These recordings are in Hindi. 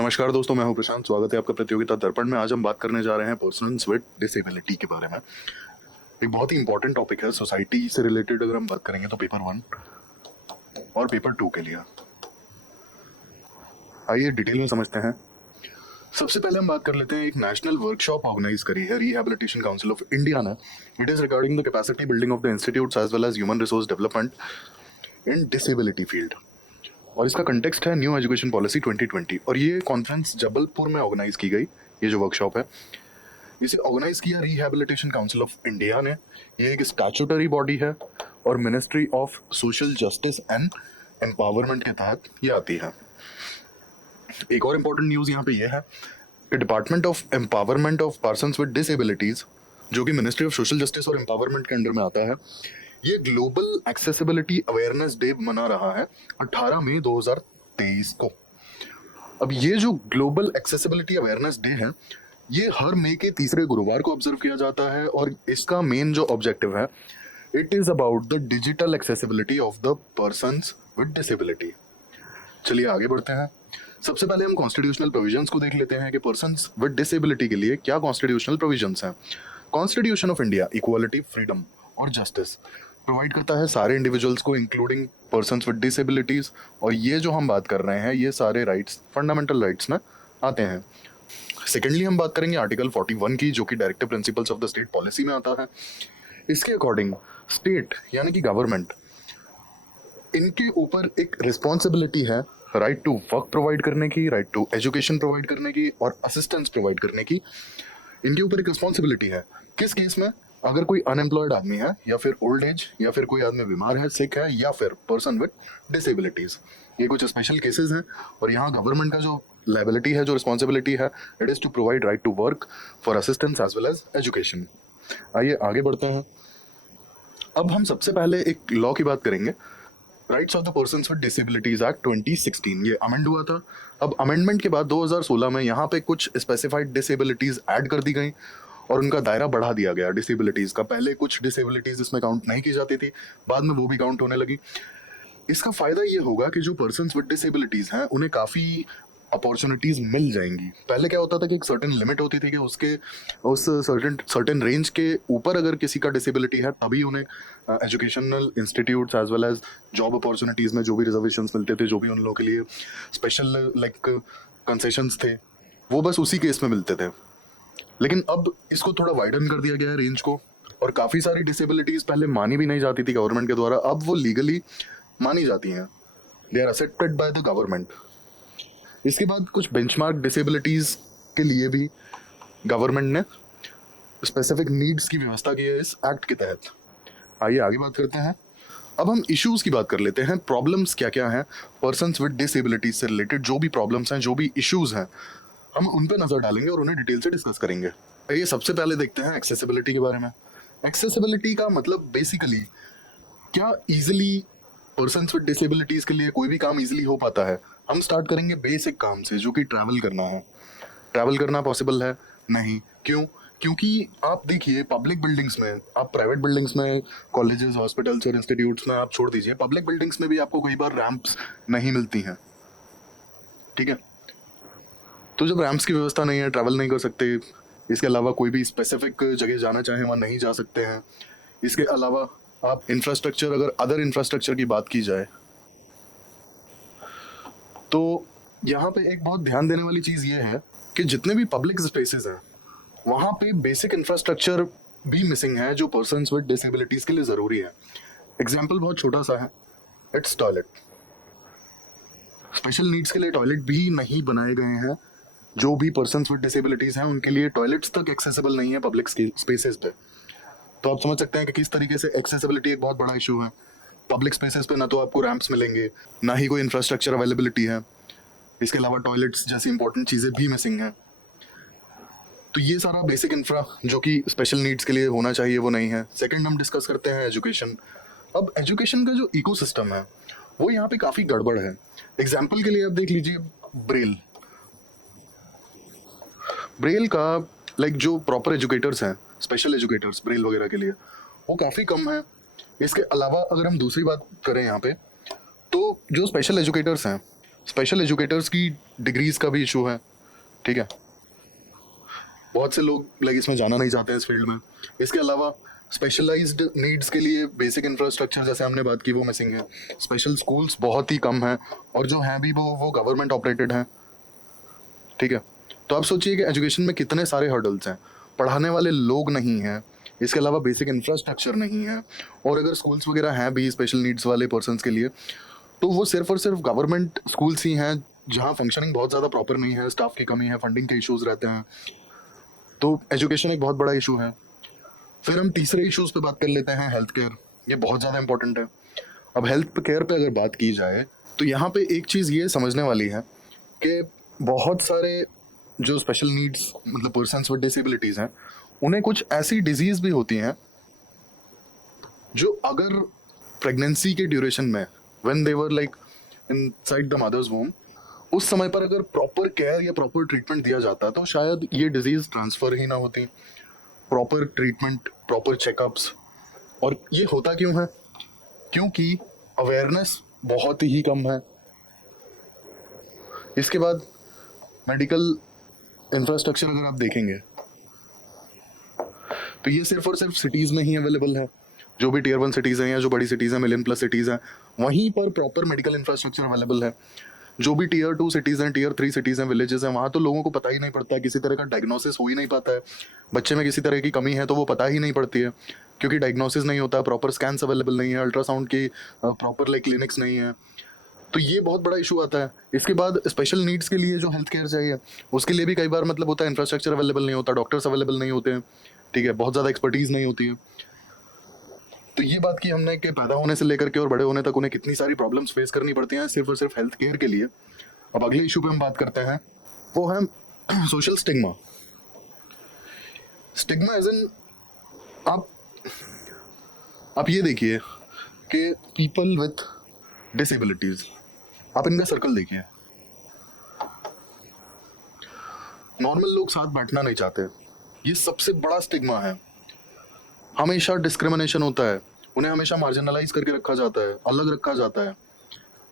नमस्कार दोस्तों, मैं हूं प्रशांत। स्वागत है आपका प्रतियोगिता दर्पण में। आज हम बात करने जा रहे हैं पर्सन्स विद डिसेबिलिटी के बारे में। एक बहुत ही इंपॉर्टेंट टॉपिक है सोसाइटी से रिलेटेड। अगर हम बात करेंगे तो पेपर 1 और पेपर 2 के लिए। आइए डिटेल में समझते हैं। सबसे पहले हम बात कर लेते हैं, एक नेशनल वर्कशॉप ऑर्गेनाइज करी है रिहैबिलिटेशन काउंसिल ऑफ इंडिया ने। It is regarding the capacity building of the institutes as well as human resource development in disability field. और इसका कंटेक्स्ट है न्यू एजुकेशन पॉलिसी 2020। और ये कॉन्फ्रेंस जबलपुर में ऑर्गेनाइज की गई। ये जो वर्कशॉप है इसे ऑर्गेनाइज किया रिहैबिलिटेशन काउंसिल ऑफ इंडिया ने। ये एक स्टैट्यूटरी बॉडी है और ministry of social justice and empowerment के तहत ये आती है। एक और इम्पोर्टेंट न्यूज़ यहाँ पे ये है कि department of empowerment of persons with disabilities, जो कि मिनिस्ट्री ऑफ सोशल जस्टिस और एम्पावरमेंट के अंडर में आता है, ये ग्लोबल एक्सेसिबिलिटी अवेयरनेस डे मना रहा है 18 मई 2023 को। अब ये जो ग्लोबल एक्सेसिबिलिटी अवेयरनेस डे है, ये हर मई के तीसरे गुरुवार को ऑब्जर्व किया जाता है। और इसका मेन जो ऑब्जेक्टिव है, it is about the digital accessibility of the persons with disability. चलिए आगे बढ़ते हैं। सबसे पहले हम कॉन्स्टिट्यूशनल प्रोविजंस को देख लेते हैं कि पर्सन्स विद डिसेबिलिटी के लिए क्या कॉन्स्टिट्यूशनल प्रोविजंस हैं। Constitution of India equality, freedom और जस्टिस प्रोवाइड करता है सारे इंडिविजुअल्स को, इंक्लूडिंग पर्सन्स विद डिसेबिलिटीज। और ये जो हम बात कर रहे हैं, ये सारे राइट्स फंडामेंटल राइट्स में आते हैं। सेकेंडली हम बात करेंगे आर्टिकल 41 की, जो कि directive principles of the state policy में आता है। इसके अकॉर्डिंग स्टेट यानी कि गवर्नमेंट, इनके ऊपर एक रिस्पॉन्सिबिलिटी है राइट टू वर्क प्रोवाइड करने की, राइट टू एजुकेशन प्रोवाइड करने की और असिस्टेंस प्रोवाइड करने की। इनके ऊपर एक रिस्पॉन्सिबिलिटी है। किस केस में? अगर कोई अनएम्प्लॉयड आदमी है, या फिर ओल्ड एज, या फिर कोई आदमी बीमार है, सिक है, या फिर पर्सन विद डिसेबिलिटीज, ये कुछ स्पेशल केसेस हैं। और यहाँ गवर्नमेंट का जो लायबिलिटी है, जो रिस्पॉन्सिबिलिटी है, it is to provide right to work for assistance as well as education. आइए आगे बढ़ते हैं। अब हम सबसे पहले एक लॉ की बात करेंगे, rights of the persons with disabilities act 2016। ये अमेंड हुआ था। अब अमेंडमेंट के बाद 2016 में यहाँ पे कुछ स्पेसिफाइड डिसेबिलिटीज ऐड कर दी गई और उनका दायरा बढ़ा दिया गया डिसेबिलिटीज का। पहले कुछ डिसेबिलिटीज इसमें काउंट नहीं की जाती थी, बाद में वो भी काउंट होने लगी। इसका फायदा ये होगा कि जो पर्सन्स विद डिसेबिलिटीज हैं, उन्हें काफ़ी अपॉर्चुनिटीज मिल जाएंगी। पहले क्या होता था कि एक सर्टेन लिमिट होती थी कि उस सर्टेन रेंज के ऊपर अगर किसी का डिसेबिलिटी है, तभी उन्हें educational institutes as well as job opportunities में जो भी रिजर्वेशंस मिलते थे, जो भी उन लोगों के लिए स्पेशल लाइक कंसेशंस थे, वो बस उसी केस में मिलते थे। लेकिन अब इसको थोड़ा वाइडन कर दिया गया है रेंज को, और काफ़ी सारी डिसेबिलिटीज पहले मानी भी नहीं जाती थी गवर्नमेंट के द्वारा, अब वो लीगली मानी जाती हैं। They are accepted by the government. इसके बाद कुछ बेंचमार्क डिसेबिलिटीज के लिए भी गवर्नमेंट ने स्पेसिफिक नीड्स की व्यवस्था की है इस एक्ट के तहत। आइए आगे बात करते हैं। अब हम इश्यूज की बात कर लेते हैं। प्रॉब्लम्स क्या क्या हैं पर्सन्स विद डिसेबिलिटीज से रिलेटेड, जो भी प्रॉब्लम्स हैं, जो भी इश्यूज हैं, हम उन पे नजर डालेंगे और उन्हें डिटेल से डिस्कस करेंगे। ये सबसे पहले देखते हैं एक्सेसिबिलिटी के बारे में। एक्सेसिबिलिटी का मतलब बेसिकली क्या इजीली पर्सन्स विद डिसेबिलिटीज के लिए कोई भी काम इजीली हो पाता है। हम स्टार्ट करेंगे बेसिक काम से, जो कि ट्रैवल करना है। ट्रैवल करना पॉसिबल है? नहीं। क्यों? क्योंकि आप देखिए पब्लिक बिल्डिंग्स में, आप प्राइवेट बिल्डिंग्स में, कॉलेजेस, हॉस्पिटल्स और इंस्टीट्यूट्स में आप छोड़ दीजिए, पब्लिक बिल्डिंग्स में भी आपको कई बार रैंप्स नहीं मिलती हैं। ठीक है, तो जब रैंप्स की व्यवस्था नहीं है, ट्रैवल नहीं कर सकते। इसके अलावा कोई भी स्पेसिफिक जगह जाना चाहें वहाँ नहीं जा सकते हैं। इसके अलावा आप इंफ्रास्ट्रक्चर, अगर अदर इंफ्रास्ट्रक्चर की बात की जाए, तो यहाँ पे एक बहुत ध्यान देने वाली चीज़ ये है कि जितने भी पब्लिक स्पेसेस हैं, वहाँ पे बेसिक इंफ्रास्ट्रक्चर भी मिसिंग है, जो पर्सन्स विद डिसेबिलिटीज़ के लिए ज़रूरी है। एग्जाम्पल बहुत छोटा सा है, इट्स टॉयलेट। स्पेशल नीड्स के लिए टॉयलेट भी नहीं बनाए गए हैं। जो भी पर्सन्स विद डिसेबिलिटीज़ हैं, उनके लिए टॉयलेट्स तक एक्सेसिबल नहीं है पब्लिक स्पेसेस पे। तो आप समझ सकते हैं कि किस तरीके से एक्सेसिबिलिटी एक बहुत बड़ा इशू है। पब्लिक स्पेसेस पे ना तो आपको रैंप्स मिलेंगे, ना ही कोई इंफ्रास्ट्रक्चर अवेलेबिलिटी है। इसके अलावा टॉयलेट्स जैसी इंपॉर्टेंट चीज़ें भी मिसिंग हैं। तो ये सारा बेसिक इंफ्रा जो कि स्पेशल नीड्स के लिए होना चाहिए, वो नहीं है। सेकंड हम डिस्कस करते हैं एजुकेशन। अब एजुकेशन का जो इकोसिस्टम है, वो यहाँ पे काफ़ी गड़बड़ है। एग्जाम्पल के लिए आप देख लीजिए ब्रेल। ब्रेल का लाइक जो प्रॉपर एजुकेटर्स हैं, स्पेशल एजुकेटर्स ब्रेल वगैरह के लिए, वो काफ़ी कम है। इसके अलावा अगर हम दूसरी बात करें यहाँ पे, तो जो स्पेशल एजुकेटर्स हैं स्पेशल एजुकेटर्स की डिग्रीज का भी इशू है, ठीक है। बहुत से लोग लाइक इसमें जाना नहीं चाहते हैं इस फील्ड में। इसके अलावा स्पेशलाइज्ड नीड्स के लिए बेसिक इंफ्रास्ट्रक्चर जैसे हमने बात की वो मिसिंग है। स्पेशल स्कूल्स बहुत ही कम हैं, और जो हैं भी वो गवर्नमेंट ऑपरेटेड हैं, ठीक है। तो आप सोचिए कि एजुकेशन में कितने सारे हर्डल्स हैं, पढ़ाने वाले लोग नहीं हैं, इसके अलावा बेसिक इंफ्रास्ट्रक्चर नहीं है, और अगर स्कूल्स वगैरह हैं भी स्पेशल नीड्स वाले पर्सनस के लिए, तो वो सिर्फ और सिर्फ गवर्नमेंट स्कूल्स ही हैं जहाँ फंक्शनिंग बहुत ज़्यादा प्रॉपर नहीं है, स्टाफ की कमी है, फंडिंग के इश्यूज रहते हैं। तो एजुकेशन एक बहुत बड़ा इशू है। फिर हम तीसरे इश्यूज पे बात कर लेते हैं, हेल्थ केयर। ये बहुत ज़्यादा इंपॉर्टेंट है। अब हेल्थ केयर पे अगर बात की जाए तो यहाँ पे एक चीज़ ये समझने वाली है कि बहुत सारे जो स्पेशल नीड्स मतलब पर्सन्स विद डिसेबिलिटीज़ हैं, उन्हें कुछ ऐसी डिजीज़ भी होती हैं जो अगर प्रेगनेंसी के ड्यूरेशन में when they were like inside the mother's womb, उस समय पर अगर प्रॉपर केयर या प्रॉपर ट्रीटमेंट दिया जाता तो शायद ये डिजीज ट्रांसफर ही ना होती। Proper treatment, proper checkups. और ये होता क्यों है? क्योंकि अवेयरनेस बहुत ही कम है। इसके बाद मेडिकल इंफ्रास्ट्रक्चर अगर आप देखेंगे तो ये सिर्फ और सिर्फ सिटीज़ में ही अवेलेबल है। जो भी टीयर 1 सिटीज़ हैं या जो बड़ी सिटीज़ हैं, मिलियन प्लस सिटीज़ हैं, वहीं पर प्रॉपर मेडिकल इंफ्रास्ट्रक्चर अवेलेबल है। जो भी टीयर 2 सिटीज़ हैं, टीयर 3 सिटीज़ हैं, विलेजेस हैं, वहाँ तो लोगों को पता ही नहीं पड़ता है, किसी तरह का डायग्नोसिस हो ही नहीं पाता है। बच्चे में किसी तरह की कमी है तो वो पता ही नहीं पड़ती है, क्योंकि डायग्नोसिस नहीं होता, प्रॉपर स्कैन्स अवेलेबल नहीं है, अल्ट्रासाउंड की प्रॉपर लाइक क्लिनिक्स नहीं है। तो ये बहुत बड़ा इशू आता है। इसके बाद स्पेशल नीड्स के लिए जो हेल्थ केयर चाहिए, उसके लिए भी कई बार मतलब होता है इंफ्रास्ट्रक्चर अवेलेबल नहीं होता, डॉक्टर्स अवेलेबल नहीं होते हैं, ठीक है, बहुत ज़्यादा एक्सपर्टीज़ नहीं होती है। तो ये बात की हमने कि पैदा होने से लेकर के और बड़े होने तक उन्हें कितनी सारी प्रॉब्लम्स फेस करनी पड़ती हैं सिर्फ और सिर्फ हेल्थ केयर के लिए। अब अगले इशू पे हम बात करते हैं, वो है social stigma. Stigma as in आप आप ये देखिए कि पीपल विथ डिसेबिलिटीज, आप इनका सर्कल देखिए। नॉर्मल लोग साथ बैठना नहीं चाहते, ये सबसे बड़ा स्टिग्मा है। हमेशा डिस्क्रिमिनेशन होता है, उन्हें हमेशा मार्जिनलाइज करके रखा जाता है, अलग रखा जाता है।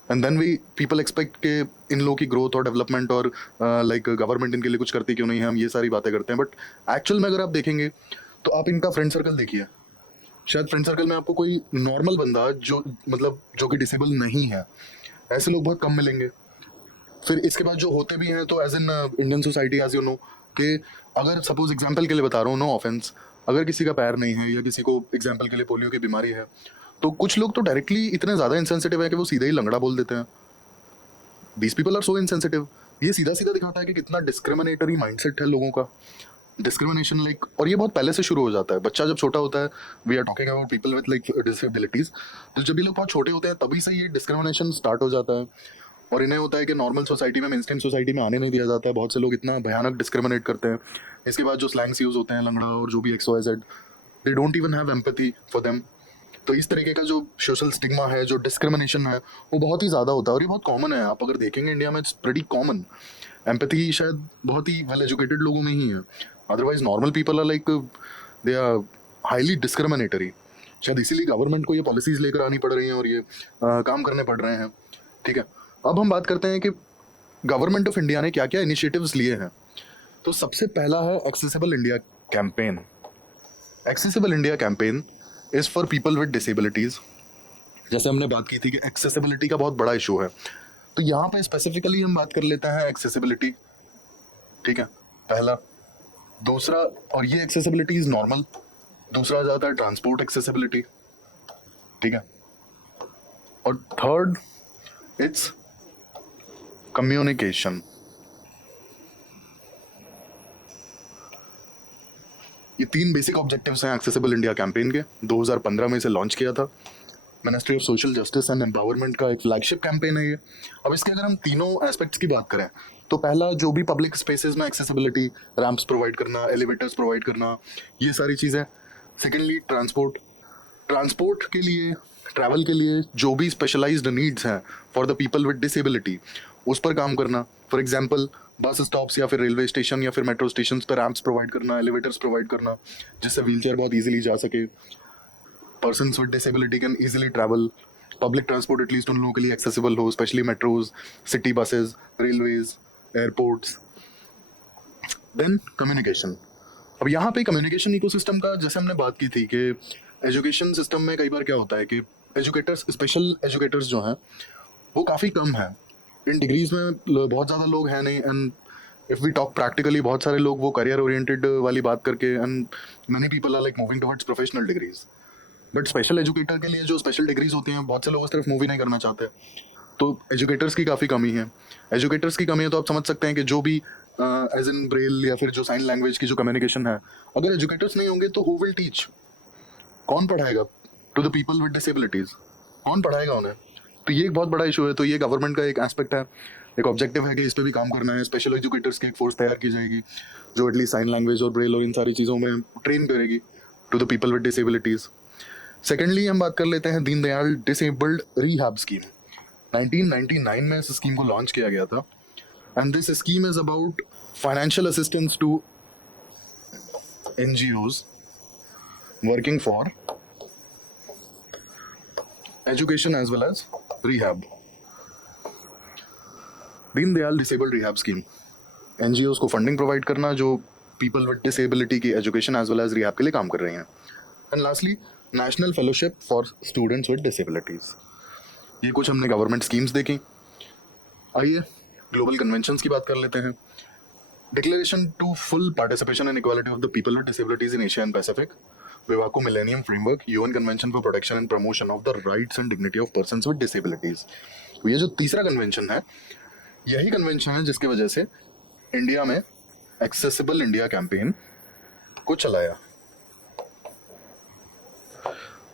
And then we people expect के इन लोगों की ग्रोथ और डेवलपमेंट और लाइक गवर्नमेंट इनके लिए कुछ करती क्यों नहीं है, हम ये सारी बातें करते हैं। बट एक्चुअल में अगर आप देखेंगे तो आप इनका फ्रेंड सर्कल देखिए। शायद फ्रेंड सर्कल में आपको कोई नॉर्मल बंदा जो मतलब जो कि डिसेबल नहीं है, ऐसे लोग बहुत कम मिलेंगे। फिर इसके बाद जो होते भी हैं तो as in Indian society as you know कि अगर सपोज एग्जांपल के लिए बता रहा हूँ, नो ऑफेंस, अगर किसी का पैर नहीं है या किसी को एग्जांपल के लिए पोलियो की बीमारी है, तो कुछ लोग तो डायरेक्टली इतने ज़्यादा इंसेंसिटिव है कि वो सीधे ही लंगड़ा बोल देते हैं। These people are so insensitive. ये सीधा सीधा दिखाता है कि कितना डिस्क्रिमिनेटरी माइंडसेट है लोगों का। डिस्क्रिमिनेशन लाइक, और ये बहुत पहले से शुरू हो जाता है। बच्चा जब छोटा होता है, we are talking about people with like disabilities, तो जब ये लोग बहुत छोटे होते हैं तभी से ये डिस्क्रिमिनेशन स्टार्ट हो जाता है। और इन्हें होता है कि नॉर्मल सोसाइटी में, मेनस्ट्रीम सोसाइटी में आने नहीं दिया जाता है। बहुत से लोग इतना भयानक डिस्क्रिमिनेट करते हैं। इसके बाद जो स्लैंग्स यूज होते हैं, लंगड़ा और जो भी X Y Z, they don't even have empathy for them. तो इस तरीके का जो सोशल स्टिग्मा है, जो डिस्क्रिमिनेशन है, वो बहुत ही ज़्यादा होता है और ये बहुत कॉमन है। आप अगर देखेंगे इंडिया में, इट्स प्रीटी कॉमन। एम्पैथी शायद बहुत ही वेल एजुकेटेड लोगों में ही है, otherwise normal people are like they are highly discriminatory. शायद इसीलिए गवर्नमेंट को ये पॉलिसीज लेकर आनी पड़ रही हैं और ये काम करने पड़ रहे हैं, ठीक है। अब हम बात करते हैं कि गवर्नमेंट ऑफ इंडिया ने क्या क्या इनिशिएटिव्स लिए हैं। तो सबसे पहला है accessible India campaign. Accessible India campaign is for people with disabilities. जैसे हमने बात की थी कि एक्सेसिबिलिटी का बहुत बड़ा इशू है, तो यहाँ पे स्पेसिफिकली हम बात कर लेते हैं एक्सेसिबिलिटी, ठीक है, पहला। दूसरा, और ये एक्सेसिबिलिटी इज नॉर्मल। दूसरा आ जाता है ट्रांसपोर्ट एक्सेसिबिलिटी, ठीक है। और थर्ड, इट्स कम्युनिकेशन। ये तीन बेसिक ऑब्जेक्टिव्स हैं एक्सेसिबल इंडिया कैंपेन के। 2015 में इसे लॉन्च किया था। Ministry of social justice and empowerment का एक फ्लैगशिप कैंपेन है ये। अब इसके अगर हम तीनों एस्पेक्ट्स की बात करें तो पहला, जो भी पब्लिक स्पेसेस में एक्सेसिबिलिटी, रैंप्स प्रोवाइड करना, एलिवेटर्स प्रोवाइड करना, ये सारी चीज़ें। Secondly, transport. ट्रांसपोर्ट के लिए, ट्रैवल के लिए जो भी स्पेशलाइज्ड नीड्स हैं for the people with disability, उस पर काम करना। फॉर एग्जांपल, बस स्टॉप्स या फिर रेलवे स्टेशन या फिर मेट्रो स्टेशन पर रैंप्स प्रोवाइड करना, एलिवेटर्स प्रोवाइड करना, जिससे व्हीलचेयर बहुत ईजिली जा सके, persons with disability can easily travel. Public transport at least उन लोगों के लिए एक्सेसिबल हो, specially metros, city buses, railways, airports. Then communication. अब यहाँ पे कम्युनिकेशन इकोसिस्टम का जैसे हमने बात की थी कि एजुकेशन सिस्टम में कई बार क्या होता है कि एजुकेटर्स, स्पेशल एजुकेटर्स जो हैं वो काफ़ी कम हैं। इन डिग्रीज में बहुत ज़्यादा लोग हैं नहीं, and if we talk practically बहुत सारे लोग वो करियर ओरिएंटेड वाली बात करके, and many people are like moving towards professional degrees. But special educator के लिए जो स्पेशल डिग्रीज होती हैं, बहुत से लोग सिर्फ मूवी नहीं करना चाहते, तो एजुकेटर्स की काफ़ी कमी है। एजुकेटर्स की कमी है तो आप समझ सकते हैं कि जो भी एज इन ब्रेल या फिर जो साइन लैंग्वेज की जो कम्युनिकेशन है, अगर एजुकेटर्स नहीं होंगे तो हु विल टीच? कौन पढ़ाएगा to the people with disabilities? कौन पढ़ाएगा उन्हें? तो ये एक बहुत बड़ा इशू है। तो ये गवर्नमेंट का एक एस्पेक्ट है, एक ऑब्जेक्टिव है कि इस पर भी काम करना है। स्पेशल एजुकेटर्स की एक फोर्स तैयार की जाएगी जो एटलीस्ट साइन लैंग्वेज और ब्रेल और इन सारी चीज़ों में ट्रेन करेगी to the people with disabilities. Secondly हम बात कर लेते हैं दीनदयाल डिसेबल्ड रिहैब स्कीम। 1999 में इस स्कीम को लॉन्च किया गया था, and this scheme is about financial assistance to NGOs working for education as well as rehab. Deendayal disabled rehab scheme, NGOs को फंडिंग प्रोवाइड करना जो पीपल विद डिसेबिलिटी की education as well as rehab के लिए काम कर रहे हैं। And lastly national fellowship for students with disabilities. ये कुछ हमने गवर्नमेंट स्कीम्स देखी। आइए ग्लोबल कन्वेंशंस की बात कर लेते हैं। Declaration to full participation and equality of the people with disabilities in Asia and Pacific, Biwako millennium framework, UN convention for protection and promotion of the rights and dignity of persons with disabilities. ये जो तीसरा कन्वेंशन है, यही कन्वेंशन है जिसकी वजह से इंडिया में एक्सेसिबल इंडिया कैंपेन को चलाया।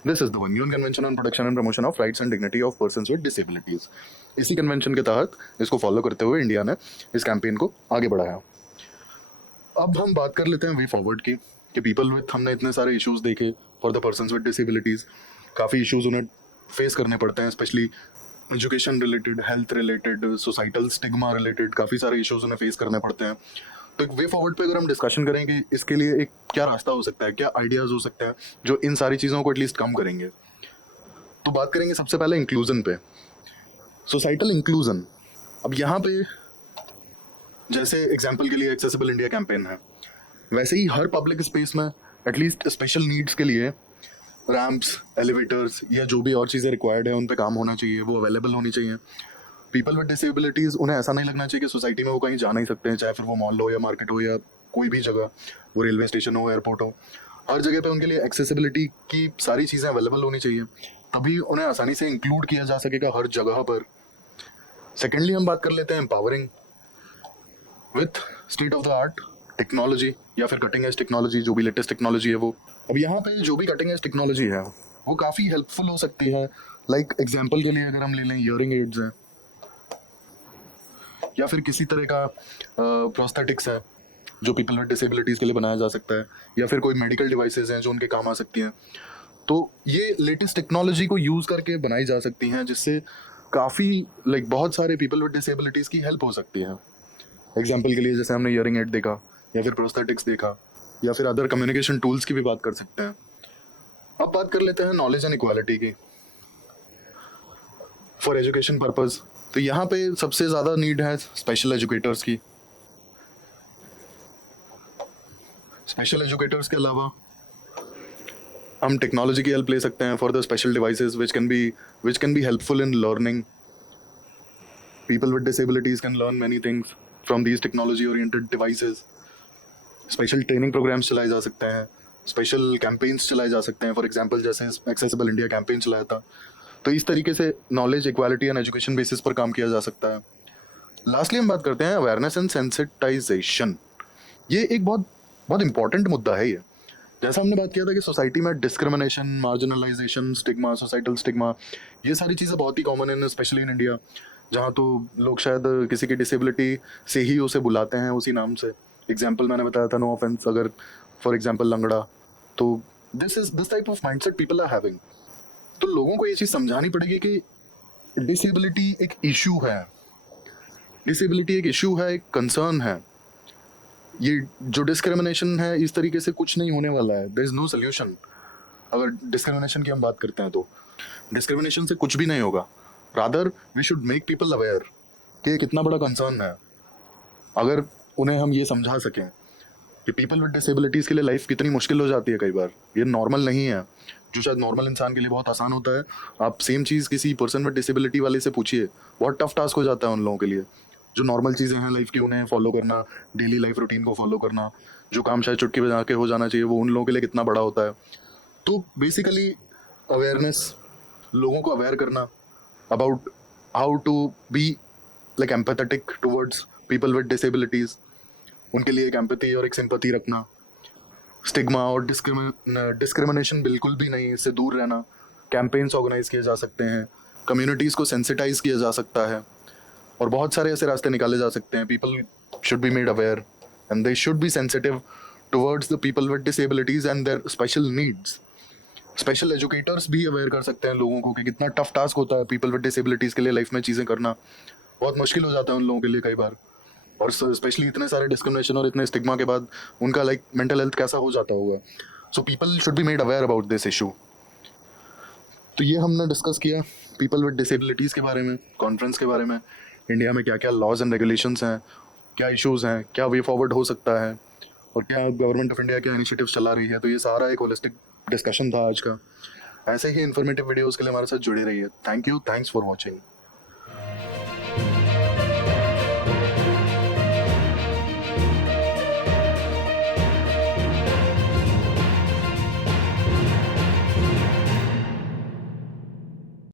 This is the one, UN convention on protection and promotion of rights and dignity of persons with disabilities. इसी कन्वेंशन के तहत इसको फॉलो करते हुए इंडिया ने इस कैंपेन को आगे बढ़ाया। अब हम बात कर लेते हैं वे फॉरवर्ड की कि पीपल विथ, हमने इतने सारे इश्यूज देखे for the persons with disabilities. काफ़ी इश्यूज उन्हें फेस करने पड़ते हैं, specially education related, health related, societal stigma related, काफ़ी सारे इश्यूज उन्हें फेस करने पड़ते हैं। तो एक वे फॉरवर्ड पे अगर हम डिस्कशन करें कि इसके लिए एक क्या रास्ता हो सकता है, क्या आइडियाज़ हो सकते हैं जो इन सारी चीज़ों को एटलीस्ट कम करेंगे, तो बात करेंगे सबसे पहले इंक्लूजन पे, सोसाइटल इंक्लूजन। अब यहाँ पे जैसे एग्जाम्पल के लिए एक्सेसिबल इंडिया कैंपेन है, वैसे ही हर पब्लिक स्पेस में एटलीस्ट स्पेशल नीड्स के लिए रैम्प्स, एलिवेटर्स या जो भी और चीज़ें रिक्वायर्ड है उन पे काम होना चाहिए, वो अवेलेबल होनी चाहिए। पीपल विद डिसेबिलिटीज़, उन्हें ऐसा नहीं लगना चाहिए कि सोसाइटी में वो कहीं जा नहीं सकते हैं, चाहे फिर वो मॉल हो या मार्केट हो या कोई भी जगह, वो रेलवे स्टेशन हो, एयरपोर्ट हो, हर जगह पे उनके लिए एक्सेसिबिलिटी की सारी चीज़ें अवेलेबल होनी चाहिए, तभी उन्हें आसानी से इंक्लूड किया जा सकेगा हर जगह पर। सेकेंडली हम बात कर लेते हैं empowering with state of the art technology या फिर कटिंग एज टेक्नोलॉजी, जो भी लेटेस्ट टेक्नोलॉजी है वो। अब यहाँ पे जो भी कटिंग एज टेक्नोलॉजी है वो काफ़ी हेल्पफुल हो सकती है। लाइक एग्जांपल के लिए अगर हम ले लें हियरिंग एड्स हैं, या फिर किसी तरह का प्रोस्थेटिक्स है जो पीपल विद डिसेबिलिटीज़ के लिए बनाया जा सकता है, या फिर कोई मेडिकल डिवाइसेस हैं जो उनके काम आ सकती हैं। तो ये लेटेस्ट टेक्नोलॉजी को यूज़ करके बनाई जा सकती हैं, जिससे काफ़ी बहुत सारे पीपल विद डिसेबिलिटीज़ की हेल्प हो सकती है। एग्जाम्पल के लिए जैसे हमने हियरिंग एड देखा, या फिर प्रोस्थेटिक्स देखा, या फिर अदर कम्युनिकेशन टूल्स की भी बात कर सकते हैं। अब बात कर लेते हैं नॉलेज एंड इक्वालिटी की फॉर एजुकेशन पर्पस। तो यहाँ पे सबसे ज़्यादा नीड है स्पेशल एजुकेटर्स की। स्पेशल एजुकेटर्स के अलावा हम टेक्नोलॉजी की हेल्प ले सकते हैं for the special devices which can be helpful in learning. People with disabilities can learn many things from these technology oriented devices. Special training programmes चलाए जा सकते हैं, स्पेशल कैंपेन्स चलाए जा सकते हैं, फॉर एग्जांपल जैसे एक्सेसिबल इंडिया कैंपेन चलाया था। तो इस तरीके से knowledge, equality and education basis पर काम किया जा सकता है। लास्टली हम बात करते हैं अवेयरनेस एंड सेंसिटाइजेशन। ये एक बहुत बहुत इंपॉर्टेंट मुद्दा है। ये जैसा हमने बात किया था कि सोसाइटी में discrimination, marginalisation, stigma, societal stigma, ये सारी चीज़ें बहुत ही कॉमन है, स्पेशली इन इंडिया, जहाँ तो लोग शायद किसी की डिसेबिलिटी से ही उसे बुलाते हैं उसी नाम से। एग्जाम्पल मैंने बताया था, नो ऑफेंस, अगर फॉर एग्जाम्पल लंगड़ा, तो this type of mindset people are having. तो लोगों को ये चीज़ समझानी पड़ेगी कि डिसेबिलिटी एक इशू है, डिसेबिलिटी एक इशू है, एक कंसर्न है। ये जो डिस्क्रिमिनेशन है, इस तरीके से कुछ नहीं होने वाला है, देयर इज नो सोल्यूशन। अगर डिस्क्रिमिनेशन की हम बात करते हैं तो डिस्क्रिमिनेशन से कुछ भी नहीं होगा, rather we should make people aware कि ये कितना बड़ा कंसर्न है। अगर उन्हें हम ये समझा सकें कि पीपल विद डिसेबिलिटीज़ के लिए लाइफ कितनी मुश्किल हो जाती है, कई बार ये नॉर्मल नहीं है, जो शायद नॉर्मल इंसान के लिए बहुत आसान होता है, आप सेम चीज़ किसी पर्सन विद डिसेबिलिटी वाले से पूछिए, बहुत टफ टास्क हो जाता है उन लोगों के लिए। जो नॉर्मल चीज़ें हैं लाइफ की उन्हें फॉलो करना, डेली लाइफ रूटीन को फॉलो करना, जो काम शायद चुटकी बजा के हो जाना चाहिए वो उन लोगों के लिए कितना बड़ा होता है। तो बेसिकली अवेयरनेस, लोगों को अवेयर करना about how to be like empathetic towards people with disabilities, उनके लिए एक एम्पैथी और एक सिंपैथी रखना, स्टिग्मा और डिस्क्रिमिनेशन बिल्कुल भी नहीं, इससे दूर रहना। कैंपेन्स ऑर्गेनाइज किए जा सकते हैं, कम्युनिटीज़ को सेंसिटाइज किया जा सकता है, और बहुत सारे ऐसे रास्ते निकाले जा सकते हैं। People should be made aware and they should be sensitive towards the people with disabilities and their special needs. Special educators भी अवेयर कर सकते हैं लोगों को कि कितना टफ टास्क होता है पीपल विद डिसेबिलिटीज़ के लिए लाइफ में चीज़ें करना, बहुत मुश्किल हो जाता है उन लोगों के लिए कई बार, और स्पेशली इतने सारे डिस्क्रिमिनेशन और इतने स्टिग्मा के बाद उनका लाइक मेंटल हेल्थ कैसा हो जाता होगा। So people should be made aware about this issue. तो ये हमने डिस्कस किया पीपल विद डिसेबिलिटीज़ के बारे में, कॉन्फ्रेंस के बारे में, इंडिया में क्या क्या लॉज एंड रेगुलेशंस हैं, क्या इश्यूज़ हैं, क्या वे फॉरवर्ड हो सकता है, और क्या गवर्नमेंट ऑफ इंडिया क्या इनिशिएटिव्स चला रही है। तो ये सारा एक होलिस्टिक डिस्कशन था आज का। ऐसे ही इन्फॉर्मेटिव वीडियोज़ के लिए हमारे साथ जुड़े रहिए। Thank you, thanks for watching.